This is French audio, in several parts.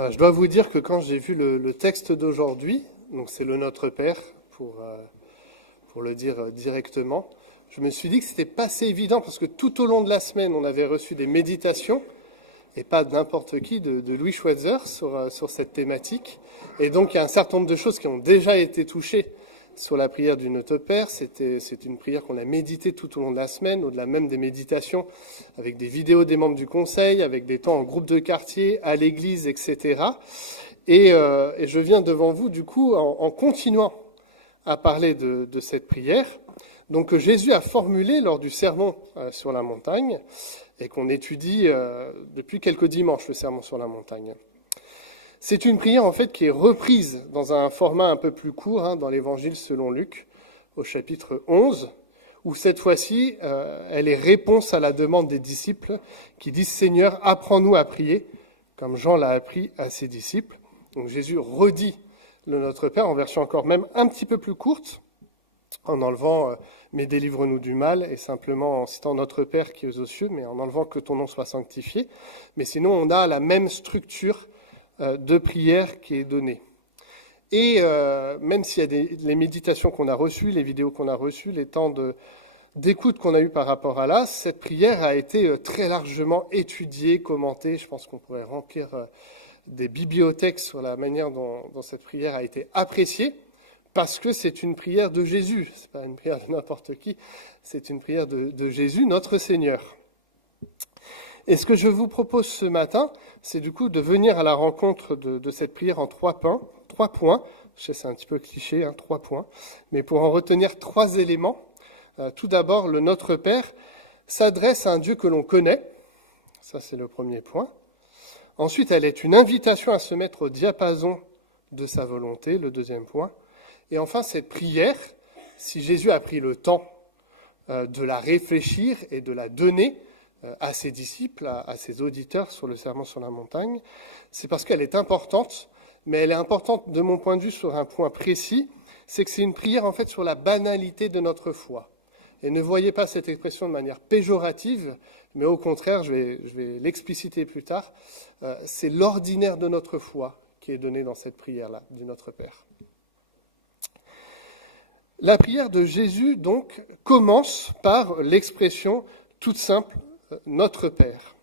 Voilà, je dois vous dire que quand j'ai vu le texte d'aujourd'hui, donc c'est le Notre Père, pour le dire directement, je me suis dit que c'était pas assez évident parce que tout au long de la semaine, on avait reçu des méditations, et pas n'importe qui, de Louis Schweitzer sur cette thématique. Et donc il y a un certain nombre de choses qui ont déjà été touchées sur la prière du Notre Père. C'est une prière qu'on a méditée tout au long de la semaine, au-delà même des méditations, avec des vidéos des membres du conseil, avec des temps en groupe de quartier, à l'église, etc. Et je viens devant vous, du coup, en continuant à parler de cette prière, donc que Jésus a formulée lors du sermon sur la montagne, et qu'on étudie depuis quelques dimanches, le sermon sur la montagne. C'est une prière en fait qui est reprise dans un format un peu plus court dans l'évangile selon Luc, au chapitre 11, où cette fois-ci, elle est réponse à la demande des disciples qui disent « Seigneur, apprends-nous à prier », comme Jean l'a appris à ses disciples. Donc Jésus redit le Notre Père en version encore même un petit peu plus courte, en enlevant « Mais délivre-nous du mal » et simplement en citant « Notre Père qui es aux cieux », mais en enlevant « Que ton nom soit sanctifié ». Mais sinon, on a la même structure de prière qui est donnée. Et même s'il y a les méditations qu'on a reçues, les vidéos qu'on a reçues, les temps d'écoute qu'on a eu par rapport à là, cette prière a été très largement étudiée, commentée. Je pense qu'on pourrait remplir des bibliothèques sur la manière dont cette prière a été appréciée, parce que c'est une prière de Jésus. C'est pas une prière de n'importe qui, c'est une prière de Jésus, notre Seigneur. Et ce que je vous propose ce matin, c'est du coup de venir à la rencontre de cette prière en 3 points. Je sais, c'est un petit peu cliché, 3 points, mais pour en retenir 3 éléments. Tout d'abord, le Notre Père s'adresse à un Dieu que l'on connaît. Ça, c'est le premier point. Ensuite, elle est une invitation à se mettre au diapason de sa volonté, le deuxième point. Et enfin, cette prière, si Jésus a pris le temps de la réfléchir et de la donner à ses disciples, à ses auditeurs sur le sermon sur la montagne, c'est parce qu'elle est importante, mais elle est importante de mon point de vue sur un point précis, c'est que c'est une prière en fait sur la banalité de notre foi. Et ne voyez pas cette expression de manière péjorative, mais au contraire, je vais l'expliciter plus tard, c'est l'ordinaire de notre foi qui est donné dans cette prière-là, du Notre Père. La prière de Jésus, donc, commence par l'expression toute simple, Notre Père.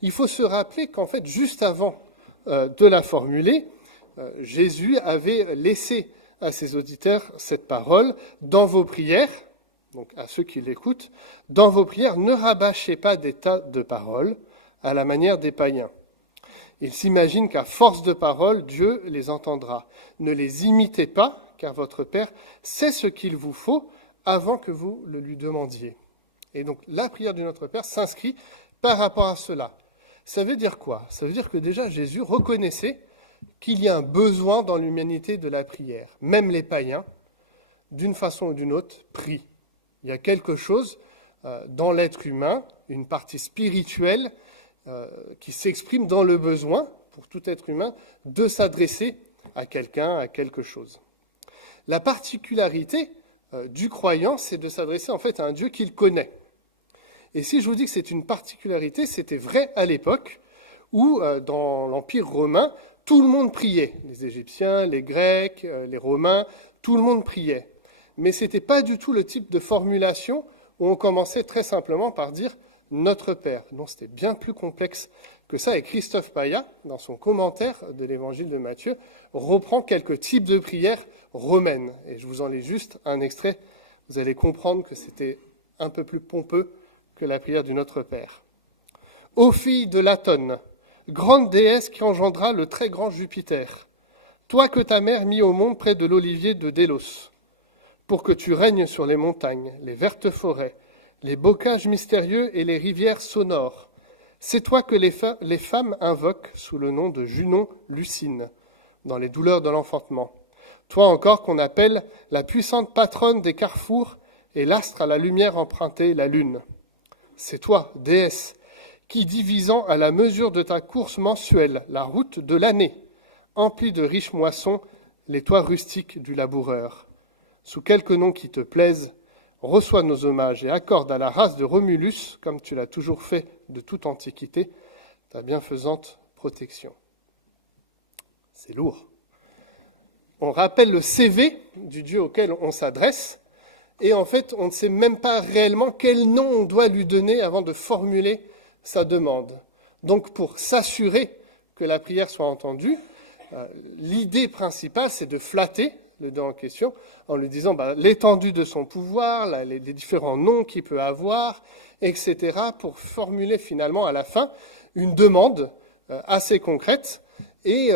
Il faut se rappeler qu'en fait, juste avant de la formuler, Jésus avait laissé à ses auditeurs cette parole « Dans vos prières », donc à ceux qui l'écoutent, « Dans vos prières, ne rabâchez pas des tas de paroles à la manière des païens. Ils s'imaginent qu'à force de paroles, Dieu les entendra. Ne les imitez pas, car votre Père sait ce qu'il vous faut avant que vous le lui demandiez. » Et donc la prière du Notre Père s'inscrit par rapport à cela. Ça veut dire quoi ? Ça veut dire que déjà Jésus reconnaissait qu'il y a un besoin dans l'humanité de la prière. Même les païens, d'une façon ou d'une autre, prient. Il y a quelque chose dans l'être humain, une partie spirituelle qui s'exprime dans le besoin, pour tout être humain, de s'adresser à quelqu'un, à quelque chose. La particularité du croyant, c'est de s'adresser en fait à un Dieu qu'il connaît. Et si je vous dis que c'est une particularité, c'était vrai à l'époque où, dans l'Empire romain, tout le monde priait. Les Égyptiens, les Grecs, les Romains, tout le monde priait. Mais ce n'était pas du tout le type de formulation où on commençait très simplement par dire « Notre Père ». Non, c'était bien plus complexe que ça. Et Christophe Paya, dans son commentaire de l'Évangile de Matthieu, reprend quelques types de prières romaines. Et je vous en lis juste un extrait. Vous allez comprendre que c'était un peu plus pompeux que la prière du Notre Père. « Ô fille de Latone, grande déesse qui engendra le très grand Jupiter, toi que ta mère mit au monde près de l'olivier de Délos, pour que tu règnes sur les montagnes, les vertes forêts, les bocages mystérieux et les rivières sonores. C'est toi que les femmes invoquent sous le nom de Junon Lucine, dans les douleurs de l'enfantement. Toi encore qu'on appelle la puissante patronne des carrefours et l'astre à la lumière empruntée, la lune. C'est toi, déesse, qui, divisant à la mesure de ta course mensuelle la route de l'année, emplis de riches moissons les toits rustiques du laboureur. Sous quelque nom qui te plaise, reçois nos hommages et accorde à la race de Romulus, comme tu l'as toujours fait de toute antiquité, ta bienfaisante protection. C'est lourd. On rappelle le CV du Dieu auquel on s'adresse, et en fait, on ne sait même pas réellement quel nom on doit lui donner avant de formuler sa demande. Donc, pour s'assurer que la prière soit entendue, l'idée principale, c'est de flatter le Dieu en question en lui disant l'étendue de son pouvoir, les différents noms qu'il peut avoir, etc., pour formuler finalement à la fin une demande assez concrète. Et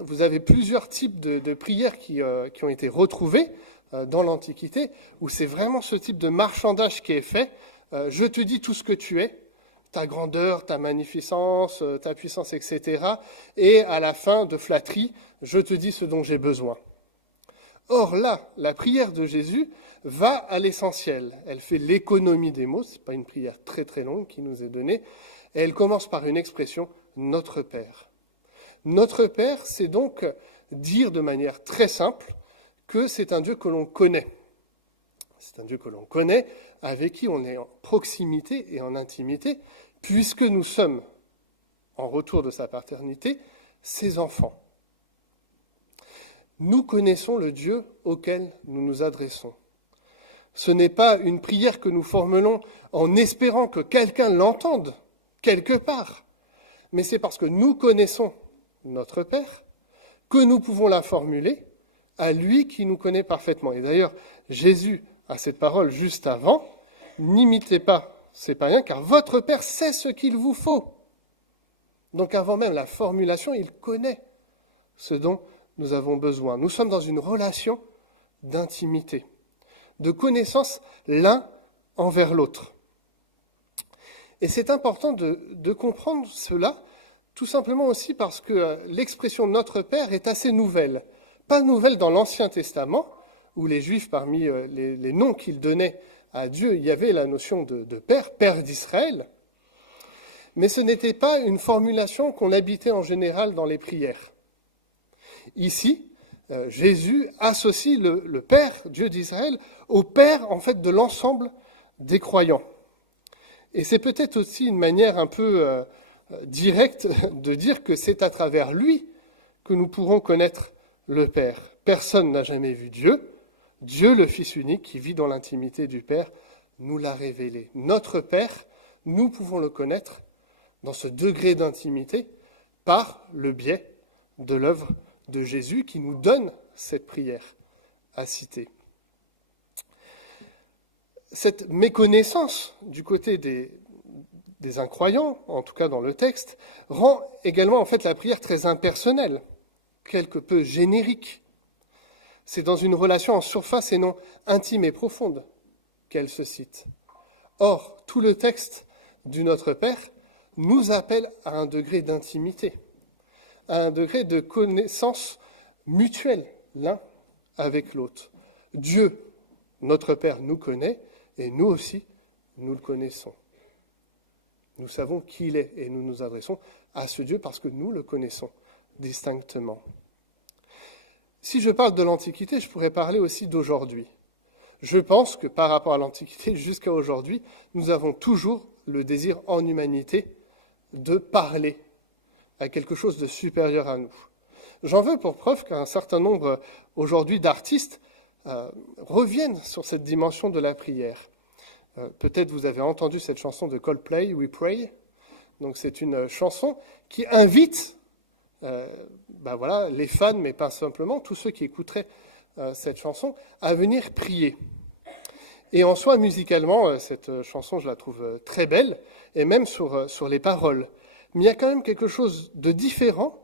vous avez plusieurs types de prières qui ont été retrouvées dans l'Antiquité, où c'est vraiment ce type de marchandage qui est fait. Je te dis tout ce que tu es, ta grandeur, ta magnificence, ta puissance, etc. Et à la fin de flatterie, je te dis ce dont j'ai besoin. Or là, la prière de Jésus va à l'essentiel. Elle fait l'économie des mots, ce n'est pas une prière très très longue qui nous est donnée, et elle commence par une expression « Notre Père ». Notre Père, c'est donc dire de manière très simple que c'est un Dieu que l'on connaît. C'est un Dieu que l'on connaît, avec qui on est en proximité et en intimité, puisque nous sommes, en retour de sa paternité, ses enfants. Nous connaissons le Dieu auquel nous nous adressons. Ce n'est pas une prière que nous formulons en espérant que quelqu'un l'entende quelque part, mais c'est parce que nous connaissons notre Père que nous pouvons la formuler à lui qui nous connaît parfaitement. Et d'ailleurs, Jésus a cette parole juste avant, « N'imitez pas ces païens, car votre Père sait ce qu'il vous faut. » Donc avant même la formulation, il connaît ce dont nous avons besoin. Nous sommes dans une relation d'intimité, de connaissance l'un envers l'autre. Et c'est important de comprendre cela, tout simplement aussi parce que l'expression « Notre Père » est assez nouvelle. Pas nouvelle dans l'Ancien Testament, où les Juifs, parmi les noms qu'ils donnaient à Dieu, il y avait la notion de Père, Père d'Israël. Mais ce n'était pas une formulation qu'on habitait en général dans les prières. Ici, Jésus associe le Père, Dieu d'Israël, au Père, en fait, de l'ensemble des croyants. Et c'est peut-être aussi une manière un peu directe de dire que c'est à travers lui que nous pourrons connaître le Père. Personne n'a jamais vu Dieu. Dieu, le Fils unique, qui vit dans l'intimité du Père, nous l'a révélé. Notre Père, nous pouvons le connaître dans ce degré d'intimité par le biais de l'œuvre de Jésus qui nous donne cette prière à citer. Cette méconnaissance du côté des incroyants, en tout cas dans le texte, rend également en fait la prière très impersonnelle, quelque peu générique. C'est dans une relation en surface et non intime et profonde qu'elle se cite. Or, tout le texte du Notre Père nous appelle à un degré d'intimité, à un degré de connaissance mutuelle l'un avec l'autre. Dieu, notre Père, nous connaît et nous aussi, nous le connaissons. Nous savons qui il est et nous nous adressons à ce Dieu parce que nous le connaissons distinctement. Si je parle de l'Antiquité, je pourrais parler aussi d'aujourd'hui. Je pense que par rapport à l'Antiquité jusqu'à aujourd'hui, nous avons toujours le désir en humanité de parler à quelque chose de supérieur à nous. J'en veux pour preuve qu'un certain nombre aujourd'hui d'artistes reviennent sur cette dimension de la prière. Peut-être vous avez entendu cette chanson de Coldplay, We Pray. Donc c'est une chanson qui invite les fans, mais pas simplement, tous ceux qui écouteraient cette chanson, à venir prier. Et en soi, musicalement, cette chanson, je la trouve très belle, et même sur les paroles. Mais il y a quand même quelque chose de différent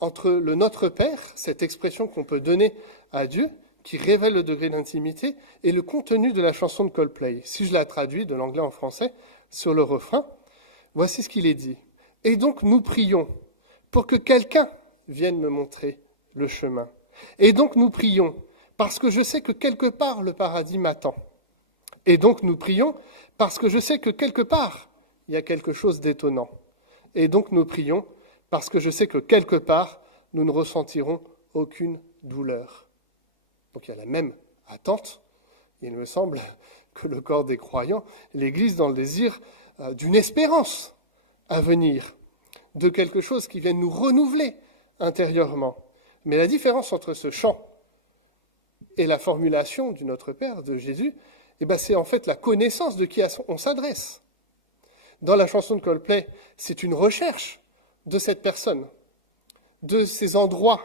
entre le Notre Père, cette expression qu'on peut donner à Dieu, qui révèle le degré d'intimité, et le contenu de la chanson de Coldplay. Si je la traduis de l'anglais en français, sur le refrain, voici ce qu'il est dit. « Et donc nous prions pour que quelqu'un vienne me montrer le chemin. Et donc nous prions, parce que je sais que quelque part le paradis m'attend. Et donc nous prions, parce que je sais que quelque part il y a quelque chose d'étonnant. Et donc nous prions, parce que je sais que quelque part nous ne ressentirons aucune douleur. » Donc il y a la même attente, il me semble, que le corps des croyants, l'Église dans le désir d'une espérance à venir, de quelque chose qui vienne nous renouveler intérieurement. Mais la différence entre ce chant et la formulation du Notre Père de Jésus, c'est en fait la connaissance de qui on s'adresse. Dans la chanson de Coldplay, c'est une recherche de cette personne, de ces endroits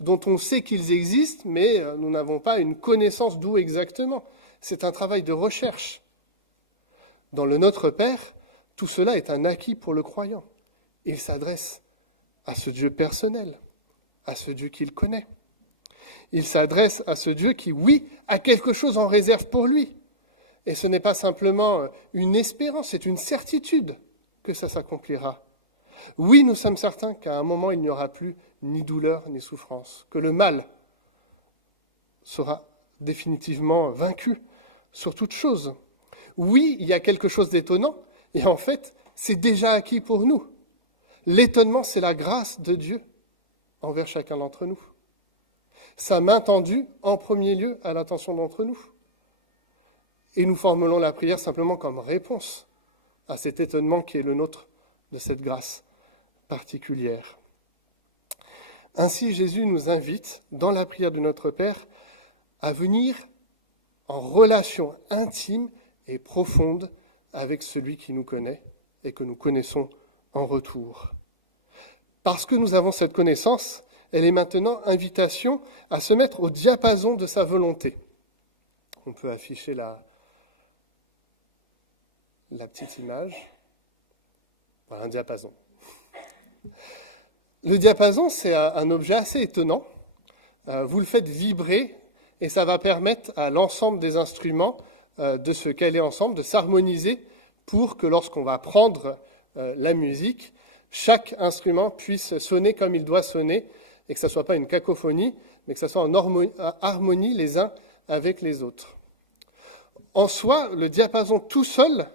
dont on sait qu'ils existent, mais nous n'avons pas une connaissance d'où exactement. C'est un travail de recherche. Dans le Notre Père, tout cela est un acquis pour le croyant. Il s'adresse à ce Dieu personnel, à ce Dieu qu'il connaît. Il s'adresse à ce Dieu qui, oui, a quelque chose en réserve pour lui. Et ce n'est pas simplement une espérance, c'est une certitude que ça s'accomplira. Oui, nous sommes certains qu'à un moment, il n'y aura plus ni douleur ni souffrance, que le mal sera définitivement vaincu sur toute chose. Oui, il y a quelque chose d'étonnant, et en fait, c'est déjà acquis pour nous. L'étonnement, c'est la grâce de Dieu envers chacun d'entre nous. Sa main tendue, en premier lieu, à l'attention d'entre nous. Et nous formulons la prière simplement comme réponse à cet étonnement qui est le nôtre de cette grâce particulière. Ainsi, Jésus nous invite, dans la prière de notre Père, à venir en relation intime et profonde avec celui qui nous connaît et que nous connaissons en retour. Parce que nous avons cette connaissance, elle est maintenant invitation à se mettre au diapason de sa volonté. On peut afficher la petite image. Voilà, un diapason. Le diapason, c'est un objet assez étonnant. Vous le faites vibrer et ça va permettre à l'ensemble des instruments de se caler ensemble, de s'harmoniser pour que lorsqu'on va prendre la musique, chaque instrument puisse sonner comme il doit sonner et que ça ne soit pas une cacophonie, mais que ça soit en harmonie les uns avec les autres. En soi, le diapason tout seul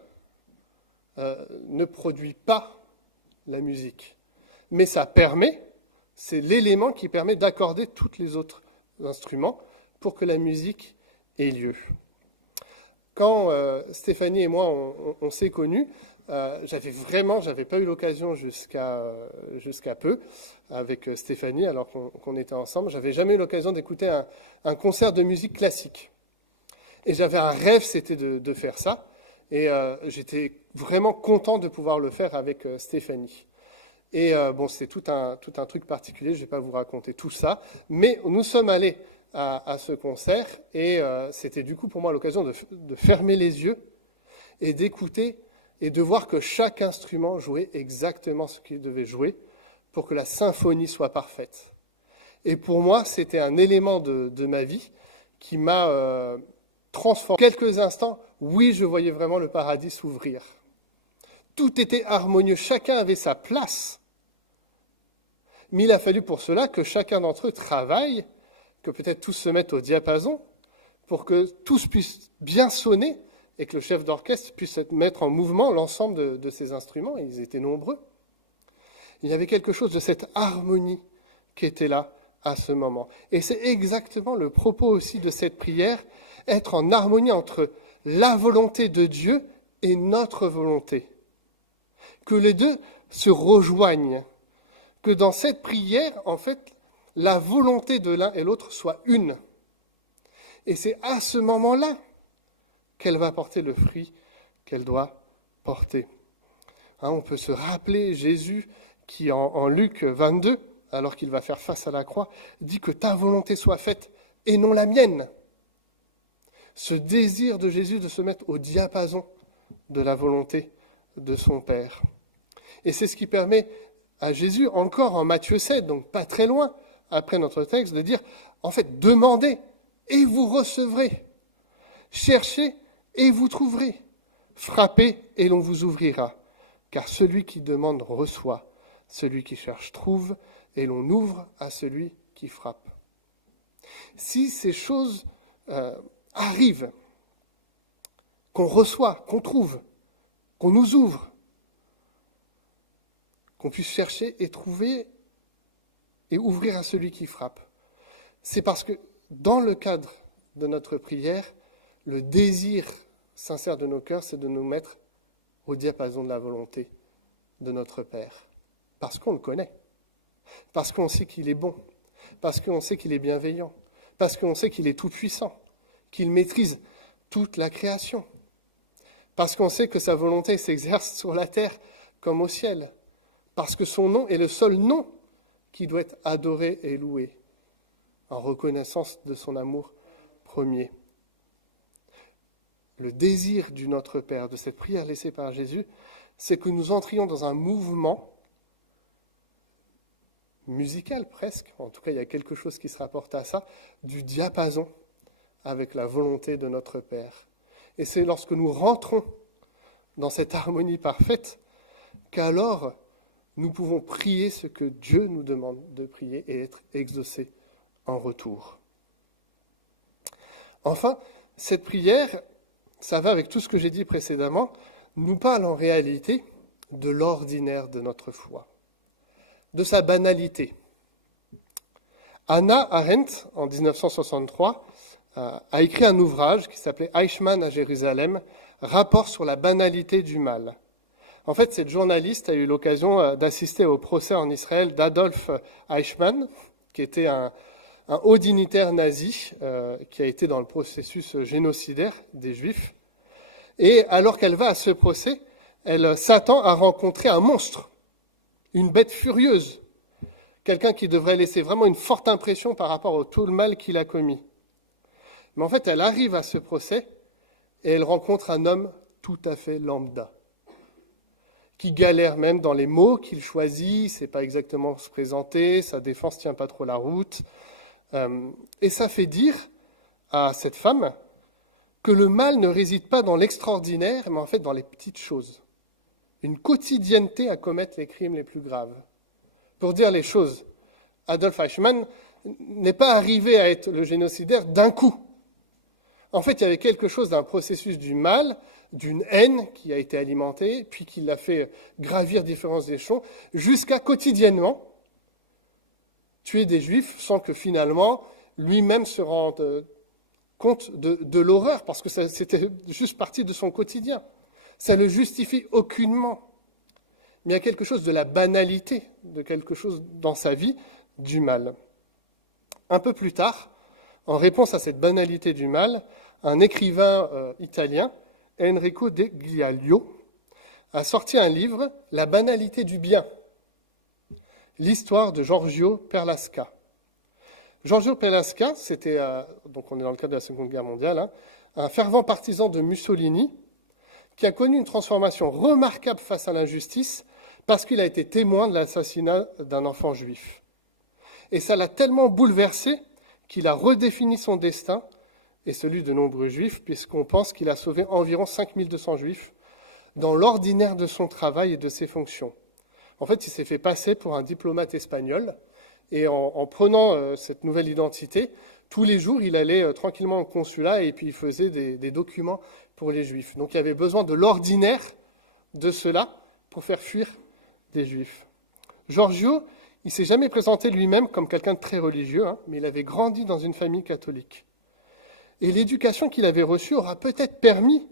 ne produit pas la musique, mais ça permet, c'est l'élément qui permet d'accorder tous les autres instruments pour que la musique ait lieu. Quand Stéphanie et moi on s'est connus, j'avais pas eu l'occasion jusqu'à peu avec Stéphanie, alors qu'on était ensemble, j'avais jamais eu l'occasion d'écouter un concert de musique classique. Et j'avais un rêve, c'était de faire ça. Et j'étais vraiment content de pouvoir le faire avec Stéphanie. Et c'est tout un truc particulier, je ne vais pas vous raconter tout ça. Mais nous sommes allés à ce concert et c'était du coup pour moi l'occasion de fermer les yeux et d'écouter et de voir que chaque instrument jouait exactement ce qu'il devait jouer pour que la symphonie soit parfaite. Et pour moi, c'était un élément de ma vie qui m'a transformé. Quelques instants, oui, je voyais vraiment le paradis s'ouvrir. Tout était harmonieux, chacun avait sa place. Mais il a fallu pour cela que chacun d'entre eux travaille, que peut-être tous se mettent au diapason, pour que tous puissent bien sonner et que le chef d'orchestre puisse mettre en mouvement l'ensemble de ces instruments. Et ils étaient nombreux. Il y avait quelque chose de cette harmonie qui était là à ce moment. Et c'est exactement le propos aussi de cette prière, être en harmonie entre la volonté de Dieu et notre volonté. Que les deux se rejoignent. Que dans cette prière, en fait, la volonté de l'un et l'autre soit une. Et c'est à ce moment-là qu'elle va porter le fruit qu'elle doit porter. On peut se rappeler Jésus qui, en Luc 22, alors qu'il va faire face à la croix, dit que ta volonté soit faite et non la mienne. Ce désir de Jésus de se mettre au diapason de la volonté de son Père. Et c'est ce qui permet à Jésus, encore en Matthieu 7, donc pas très loin après notre texte, de dire, en fait, demandez et vous recevrez. Cherchez et vous trouverez. Frappez et l'on vous ouvrira. Car celui qui demande reçoit, celui qui cherche trouve, et l'on ouvre à celui qui frappe. Si ces choses arrivent, qu'on reçoit, qu'on trouve, qu'on nous ouvre, qu'on puisse chercher et trouver et ouvrir à celui qui frappe, c'est parce que dans le cadre de notre prière, le désir sincère de nos cœurs, c'est de nous mettre au diapason de la volonté de notre Père, parce qu'on le connaît. parce qu'on sait qu'il est bon, parce qu'on sait qu'il est bienveillant, parce qu'on sait qu'il est tout-puissant, qu'il maîtrise toute la création, parce qu'on sait que sa volonté s'exerce sur la terre comme au ciel, parce que son nom est le seul nom qui doit être adoré et loué, en reconnaissance de son amour premier. Le désir du Notre Père, de cette prière laissée par Jésus, c'est que nous entrions dans un mouvement musical presque, en tout cas il y a quelque chose qui se rapporte à ça, du diapason avec la volonté de notre Père. Et c'est lorsque nous rentrons dans cette harmonie parfaite qu'alors nous pouvons prier ce que Dieu nous demande de prier et être exaucés en retour. Enfin, cette prière, ça va avec tout ce que j'ai dit précédemment, nous parle en réalité de l'ordinaire de notre foi, de sa banalité. Hannah Arendt, en 1963, a écrit un ouvrage qui s'appelait « Eichmann à Jérusalem, rapport sur la banalité du mal ». En fait, cette journaliste a eu l'occasion d'assister au procès en Israël d'Adolf Eichmann, qui était un haut dignitaire nazi qui a été dans le processus génocidaire des Juifs. Et alors qu'elle va à ce procès, elle s'attend à rencontrer un monstre, une bête furieuse, quelqu'un qui devrait laisser vraiment une forte impression par rapport à tout le mal qu'il a commis. Mais en fait, elle arrive à ce procès et elle rencontre un homme tout à fait lambda, qui galère même dans les mots qu'il choisit, il ne sait pas exactement se présenter, sa défense ne tient pas trop la route. Et ça fait dire à cette femme que le mal ne réside pas dans l'extraordinaire, mais en fait dans les petites choses. Une quotidienneté à commettre les crimes les plus graves. Pour dire les choses, Adolf Eichmann n'est pas arrivé à être le génocidaire d'un coup. En fait, il y avait quelque chose d'un processus du mal, d'une haine qui a été alimentée, puis qui l'a fait gravir différents échelons, jusqu'à quotidiennement tuer des Juifs sans que finalement lui-même se rende compte de l'horreur, parce que c'était juste partie de son quotidien. Ça ne le justifie aucunement. Mais il y a quelque chose de la banalité, de quelque chose dans sa vie, du mal. Un peu plus tard, en réponse à cette banalité du mal, un écrivain italien, Enrico De Giglio, a sorti un livre, La banalité du bien, l'histoire de Giorgio Perlasca. Giorgio Perlasca, c'était, donc on est dans le cadre de la Seconde Guerre mondiale, un fervent partisan de Mussolini, qui a connu une transformation remarquable face à l'injustice, parce qu'il a été témoin de l'assassinat d'un enfant juif. Et ça l'a tellement bouleversé qu'il a redéfini son destin et celui de nombreux juifs, puisqu'on pense qu'il a sauvé environ 5200 juifs dans l'ordinaire de son travail et de ses fonctions. En fait, il s'est fait passer pour un diplomate espagnol, et en prenant cette nouvelle identité, tous les jours, il allait tranquillement au consulat et puis il faisait des documents pour les juifs. Donc il y avait besoin de l'ordinaire de cela pour faire fuir des juifs. Giorgio, il ne s'est jamais présenté lui-même comme quelqu'un de très religieux, mais il avait grandi dans une famille catholique. Et l'éducation qu'il avait reçue aura peut-être permis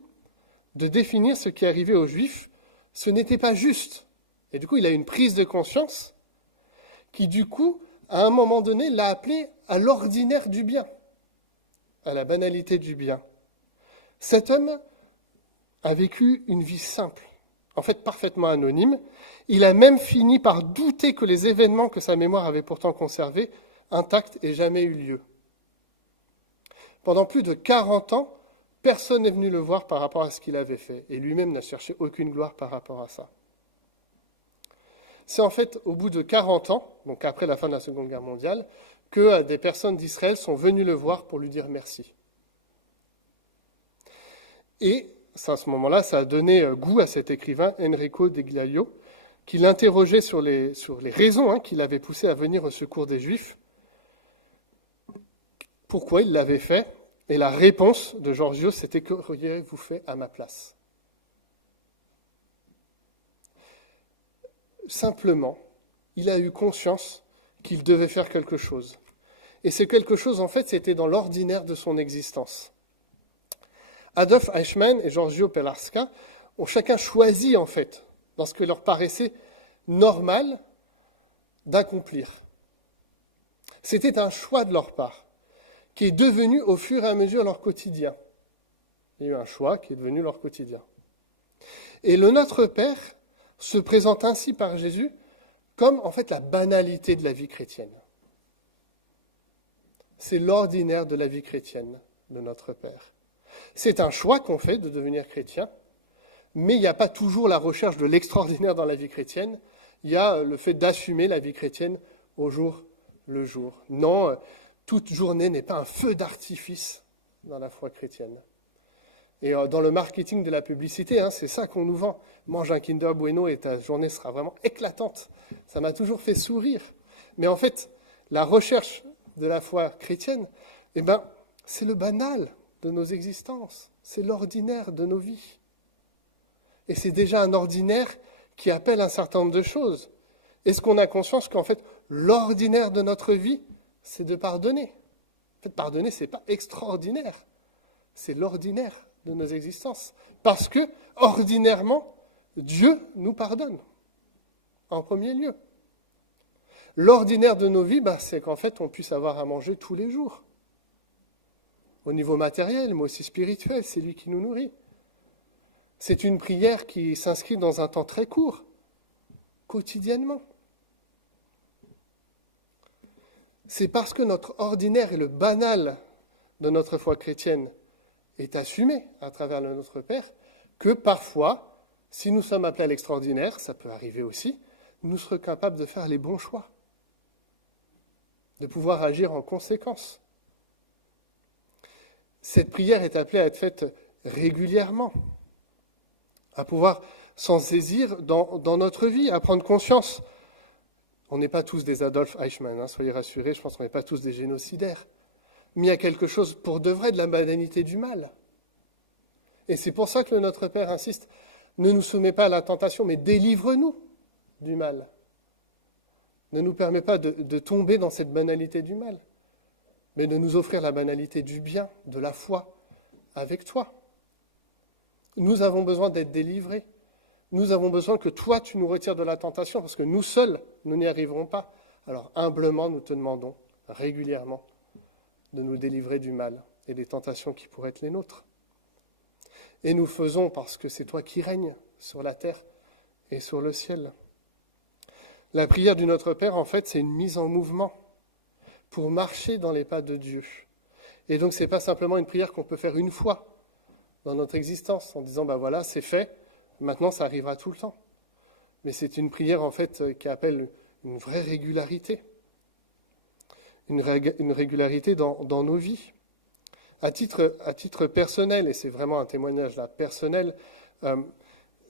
de définir ce qui arrivait aux Juifs. Ce n'était pas juste. Et du coup, il a une prise de conscience qui, du coup, à un moment donné, l'a appelé à l'ordinaire du bien, à la banalité du bien. Cet homme a vécu une vie simple, en fait parfaitement anonyme. Il a même fini par douter que les événements que sa mémoire avait pourtant conservés, intacts, aient jamais eu lieu. Pendant plus de 40 ans, personne n'est venu le voir par rapport à ce qu'il avait fait, et lui-même n'a cherché aucune gloire par rapport à ça. C'est en fait au bout de 40 ans, donc après la fin de la Seconde Guerre mondiale, que des personnes d'Israël sont venues le voir pour lui dire merci. Et à ce moment-là, ça a donné goût à cet écrivain, Enrico De Giglio, qui l'interrogeait sur les raisons qui l'avaient poussé à venir au secours des Juifs, pourquoi il l'avait fait, et la réponse de Giorgio, c'était « qu'auriez-vous fait à ma place ?» Simplement, il a eu conscience qu'il devait faire quelque chose. Et ce quelque chose, en fait, c'était dans l'ordinaire de son existence. Adolf Eichmann et Giorgio Perlasca ont chacun choisi, en fait, dans ce que leur paraissait normal, d'accomplir. C'était un choix de leur part, qui est devenu au fur et à mesure leur quotidien. Il y a eu un choix qui est devenu leur quotidien. Et le Notre Père se présente ainsi par Jésus comme en fait la banalité de la vie chrétienne. C'est l'ordinaire de la vie chrétienne, le Notre Père. C'est un choix qu'on fait de devenir chrétien, mais il n'y a pas toujours la recherche de l'extraordinaire dans la vie chrétienne. Il y a le fait d'assumer la vie chrétienne au jour le jour. Non, toute journée n'est pas un feu d'artifice dans la foi chrétienne. Et dans le marketing de la publicité, c'est ça qu'on nous vend. Mange un Kinder Bueno et ta journée sera vraiment éclatante. Ça m'a toujours fait sourire. Mais en fait, la recherche de la foi chrétienne, c'est le banal de nos existences. C'est l'ordinaire de nos vies. Et c'est déjà un ordinaire qui appelle un certain nombre de choses. Est-ce qu'on a conscience qu'en fait, l'ordinaire de notre vie, c'est de pardonner? En fait, pardonner, ce n'est pas extraordinaire. C'est l'ordinaire de nos existences. Parce que, ordinairement, Dieu nous pardonne, en premier lieu. L'ordinaire de nos vies, c'est qu'en fait, on puisse avoir à manger tous les jours. Au niveau matériel, mais aussi spirituel, c'est lui qui nous nourrit. C'est une prière qui s'inscrit dans un temps très court, quotidiennement. C'est parce que notre ordinaire et le banal de notre foi chrétienne est assumé à travers le Notre Père que parfois, si nous sommes appelés à l'extraordinaire, ça peut arriver aussi, nous serons capables de faire les bons choix, de pouvoir agir en conséquence. Cette prière est appelée à être faite régulièrement, à pouvoir s'en saisir dans notre vie, à prendre conscience. On n'est pas tous des Adolf Eichmann, soyez rassurés, je pense qu'on n'est pas tous des génocidaires. Mais il y a quelque chose pour de vrai de la banalité du mal. Et c'est pour ça que le Notre Père insiste, ne nous soumets pas à la tentation, mais délivre-nous du mal. Ne nous permets pas de tomber dans cette banalité du mal, mais de nous offrir la banalité du bien, de la foi, avec toi. Nous avons besoin d'être délivrés. Nous avons besoin que toi, tu nous retires de la tentation, parce que nous seuls, nous n'y arriverons pas. Alors, humblement, nous te demandons, régulièrement, de nous délivrer du mal et des tentations qui pourraient être les nôtres. Et nous faisons parce que c'est toi qui règnes sur la terre et sur le ciel. La prière du Notre Père, en fait, c'est une mise en mouvement pour marcher dans les pas de Dieu. Et donc, ce n'est pas simplement une prière qu'on peut faire une fois dans notre existence, en disant, voilà, c'est fait, maintenant ça arrivera tout le temps. Mais c'est une prière, en fait, qui appelle une vraie régularité. Une régularité dans nos vies. À titre personnel, et c'est vraiment un témoignage là, personnel,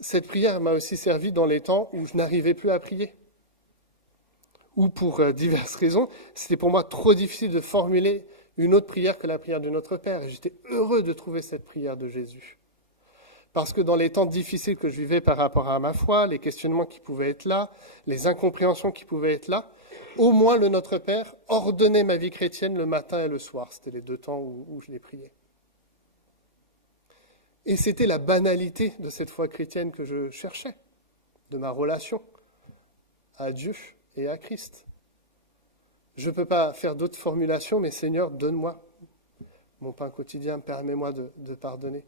cette prière m'a aussi servi dans les temps où je n'arrivais plus à prier. Ou pour diverses raisons, c'était pour moi trop difficile de formuler une autre prière que la prière de Notre Père. Et j'étais heureux de trouver cette prière de Jésus. Parce que dans les temps difficiles que je vivais par rapport à ma foi, les questionnements qui pouvaient être là, les incompréhensions qui pouvaient être là, au moins le Notre Père ordonnait ma vie chrétienne le matin et le soir. C'était les deux temps où je l'ai prié. Et c'était la banalité de cette foi chrétienne que je cherchais, de ma relation à Dieu et à Christ. Je ne peux pas faire d'autres formulations, mais Seigneur, donne-moi mon pain quotidien, permets-moi de pardonner.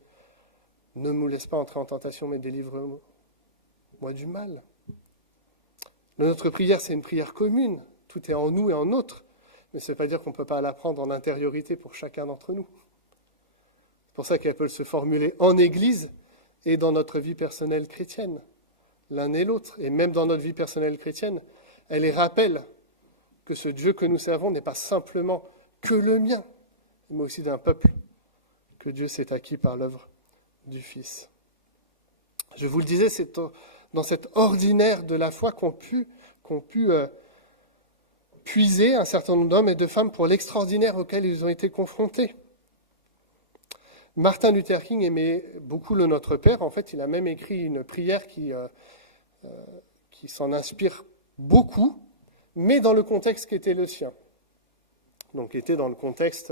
Ne me laisse pas entrer en tentation, mais délivre-moi du mal. Notre prière, c'est une prière commune. Tout est en nous et en autres. Mais ça ne veut pas dire qu'on ne peut pas l'apprendre en intériorité pour chacun d'entre nous. C'est pour ça qu'elle peut se formuler en Église et dans notre vie personnelle chrétienne, l'un et l'autre. Et même dans notre vie personnelle chrétienne, elle les rappelle que ce Dieu que nous servons n'est pas simplement que le mien, mais aussi d'un peuple que Dieu s'est acquis par l'œuvre du Fils. Je vous le disais, c'est dans cet ordinaire de la foi qu'ont pu puiser un certain nombre d'hommes et de femmes pour l'extraordinaire auquel ils ont été confrontés. Martin Luther King aimait beaucoup le Notre Père. En fait, il a même écrit une prière qui s'en inspire beaucoup, mais dans le contexte qui était le sien. Donc, qui était dans le contexte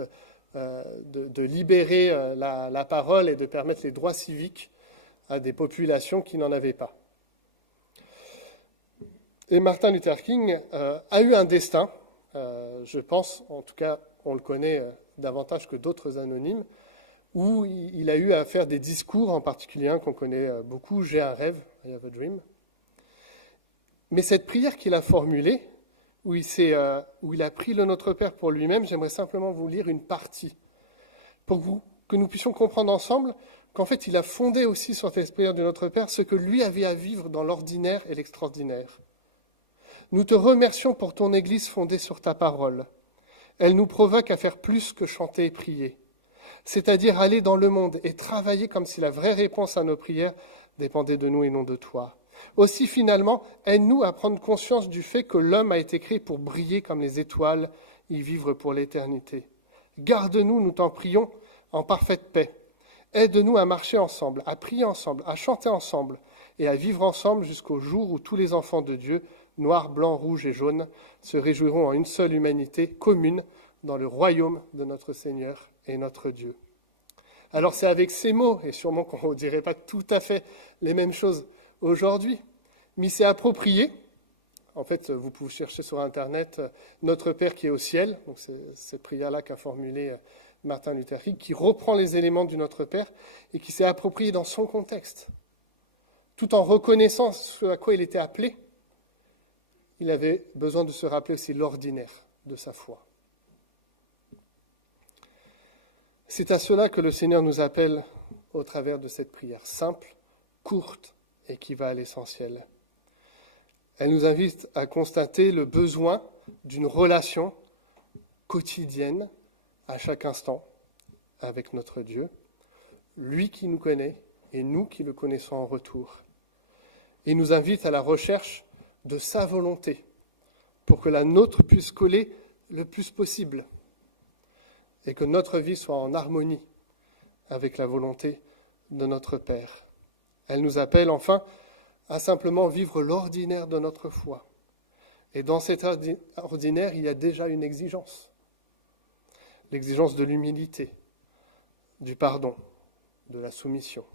de libérer la parole et de permettre les droits civiques à des populations qui n'en avaient pas. Et Martin Luther King a eu un destin, je pense, en tout cas on le connaît davantage que d'autres anonymes, où il a eu à faire des discours, en particulier un qu'on connaît beaucoup, « J'ai un rêve », « I have a dream ». Mais cette prière qu'il a formulée, où il a pris le Notre Père pour lui-même, j'aimerais simplement vous lire une partie, pour que nous puissions comprendre ensemble qu'en fait il a fondé aussi sur cette prière du Notre Père ce que lui avait à vivre dans l'ordinaire et l'extraordinaire. Nous te remercions pour ton Église fondée sur ta parole. Elle nous provoque à faire plus que chanter et prier, c'est-à-dire aller dans le monde et travailler comme si la vraie réponse à nos prières dépendait de nous et non de toi. Aussi, finalement, aide-nous à prendre conscience du fait que l'homme a été créé pour briller comme les étoiles, y vivre pour l'éternité. Garde-nous, nous t'en prions, en parfaite paix. Aide-nous à marcher ensemble, à prier ensemble, à chanter ensemble et à vivre ensemble jusqu'au jour où tous les enfants de Dieu, noirs, blancs, rouges et jaunes, se réjouiront en une seule humanité commune dans le royaume de notre Seigneur et notre Dieu. Alors c'est avec ces mots, et sûrement qu'on ne dirait pas tout à fait les mêmes choses aujourd'hui, mais c'est approprié. En fait, vous pouvez chercher sur Internet « Notre Père qui est au ciel », donc c'est cette prière-là qu'a formulée Martin Luther King, qui reprend les éléments du Notre Père et qui s'est approprié dans son contexte. Tout en reconnaissant ce à quoi il était appelé, il avait besoin de se rappeler aussi l'ordinaire de sa foi. C'est à cela que le Seigneur nous appelle au travers de cette prière simple, courte et qui va à l'essentiel. Elle nous invite à constater le besoin d'une relation quotidienne à chaque instant avec notre Dieu, lui qui nous connaît et nous qui le connaissons en retour. Il nous invite à la recherche de sa volonté pour que la nôtre puisse coller le plus possible et que notre vie soit en harmonie avec la volonté de notre Père. Elle nous appelle enfin à simplement vivre l'ordinaire de notre foi. Et dans cet ordinaire, il y a déjà une exigence. L'exigence de l'humilité, du pardon, de la soumission.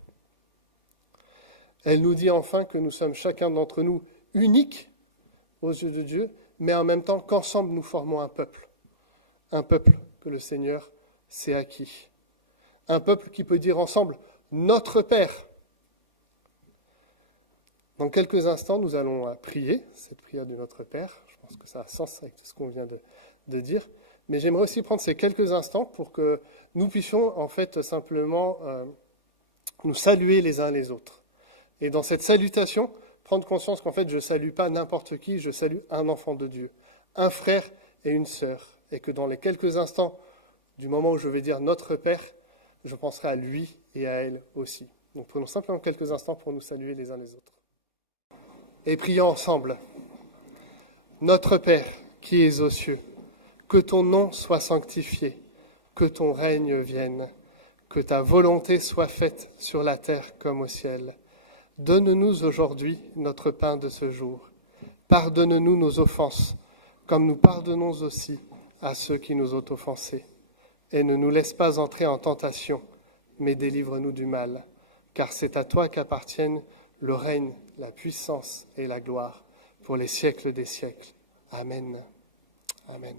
Elle nous dit enfin que nous sommes chacun d'entre nous uniques aux yeux de Dieu, mais en même temps qu'ensemble nous formons un peuple que le Seigneur s'est acquis. Un peuple qui peut dire ensemble « Notre Père ». Dans quelques instants, nous allons prier cette prière du Notre Père. Je pense que ça a sens avec tout ce qu'on vient de dire. Mais j'aimerais aussi prendre ces quelques instants pour que nous puissions en fait simplement nous saluer les uns les autres. Et dans cette salutation, prendre conscience qu'en fait je ne salue pas n'importe qui, je salue un enfant de Dieu, un frère et une sœur. Et que dans les quelques instants du moment où je vais dire Notre Père, je penserai à lui et à elle aussi. Donc prenons simplement quelques instants pour nous saluer les uns les autres. Et prions ensemble. Notre Père qui es aux cieux, que ton nom soit sanctifié, que ton règne vienne, que ta volonté soit faite sur la terre comme au ciel. Donne-nous aujourd'hui notre pain de ce jour. Pardonne-nous nos offenses, comme nous pardonnons aussi à ceux qui nous ont offensés. Et ne nous laisse pas entrer en tentation, mais délivre-nous du mal, car c'est à toi qu'appartiennent le règne, la puissance et la gloire pour les siècles des siècles. Amen. Amen.